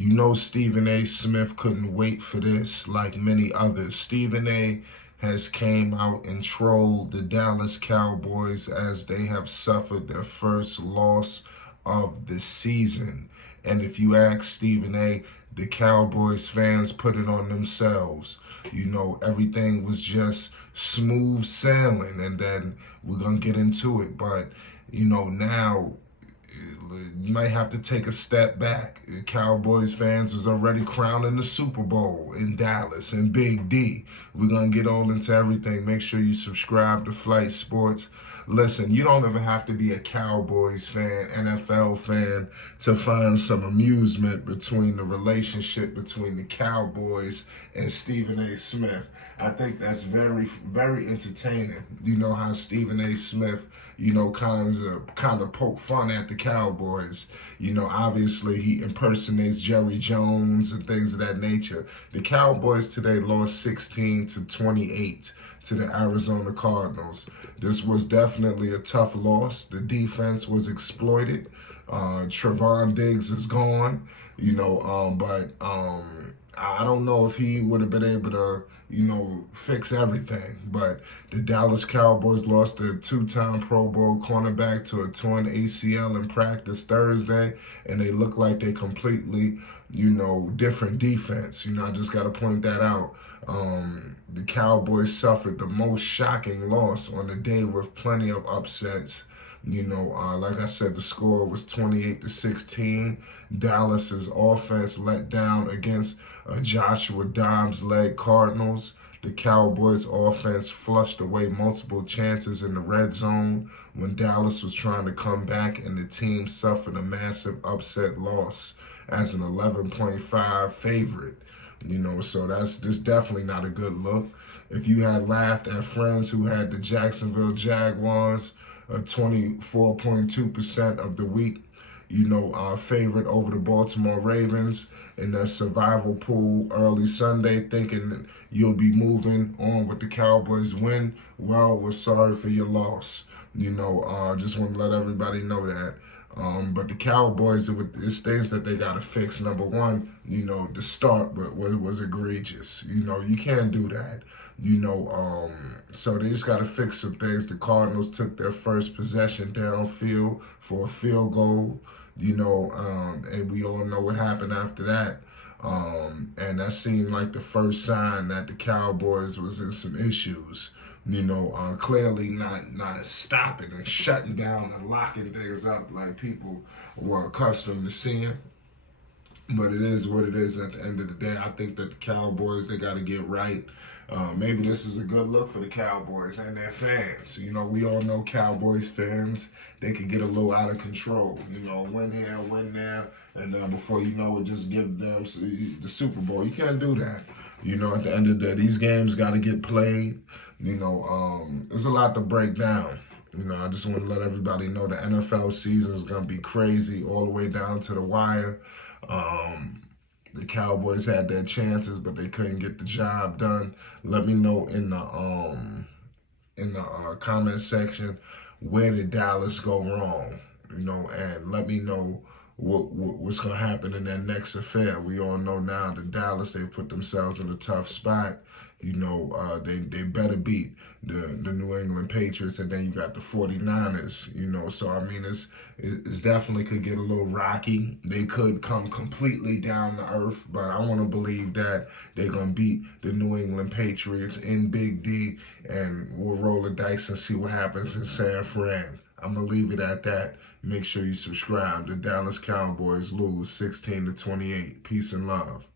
You know Stephen A. Smith couldn't wait for this like many others. Stephen A. has came out and trolled the Dallas Cowboys as they have suffered their first loss of the season. And if you ask Stephen A., the Cowboys fans put it on themselves. You know, everything was just smooth sailing, and then we're going to get into it. But, you know, now you might have to take a step back. The Cowboys fans was already crowning the Super Bowl in Dallas and Big D. We're going to get all into everything. Make sure you subscribe to Flight Sports. Listen, you don't even have to be a Cowboys fan, NFL fan, to find some amusement between the relationship between the Cowboys and Stephen A. Smith. I think that's very, very entertaining. You know how Stephen A. Smith, you know, kind of poke fun at the Cowboys. You know, obviously he impersonates Jerry Jones and things of that nature. The Cowboys today lost 16-28 to the Arizona Cardinals. This was definitely a tough loss. The defense was exploited. Trevon Diggs is gone, you know, but I don't know if he would have been able to, you know, fix everything. But the Dallas Cowboys lost their two-time Pro Bowl cornerback to a torn ACL in practice Thursday, and they look like they completely, you know, different defense. You know, I just got to point that out. The Cowboys suffered the most shocking loss on the day with plenty of upsets. You know, like I said, the score was 28-16. Dallas's offense let down against Joshua Dobbs-led Cardinals. The Cowboys' offense flushed away multiple chances in the red zone when Dallas was trying to come back, and the team suffered a massive upset loss as an 11.5 favorite. You know, so that's definitely not a good look. If you had laughed at friends who had the Jacksonville Jaguars 24.2% of the week, you know, favorite over the Baltimore Ravens in their survival pool early Sunday, thinking you'll be moving on with the Cowboys win, well, we're sorry for your loss. You know, just want to let everybody know that. But the Cowboys, it's things that they got to fix. Number one, you know, the start was egregious. You know, you can't do that. You know, so they just got to fix some things. The Cardinals took their first possession downfield for a field goal, you know, and we all know what happened after that. And that seemed like the first sign that the Cowboys was in some issues. You know, clearly not stopping and shutting down and locking things up like people were accustomed to seeing. But it is what it is at the end of the day. I think that the Cowboys, they got to get right. Maybe this is a good look for the Cowboys and their fans. You know, we all know Cowboys fans, they can get a little out of control. You know, win here, win there, and before you know it, just give them the Super Bowl. You can't do that. You know, at the end of the day, these games got to get played. You know, there's a lot to break down. You know, I just want to let everybody know the NFL season is going to be crazy all the way down to the wire. The Cowboys had their chances, but they couldn't get the job done. Let me know in the comment section, where did Dallas go wrong? You know, and let me know what's going to happen in their next affair. We all know now that Dallas, they put themselves in a tough spot. You know, they better beat the New England Patriots, and then you got the 49ers, you know. So, I mean, it's definitely could get a little rocky. They could come completely down to earth, but I want to believe that they're going to beat the New England Patriots in Big D, and we'll roll the dice and see what happens in San Fran. I'm going to leave it at that. Make sure you subscribe. The Dallas Cowboys lose 16-28. Peace and love.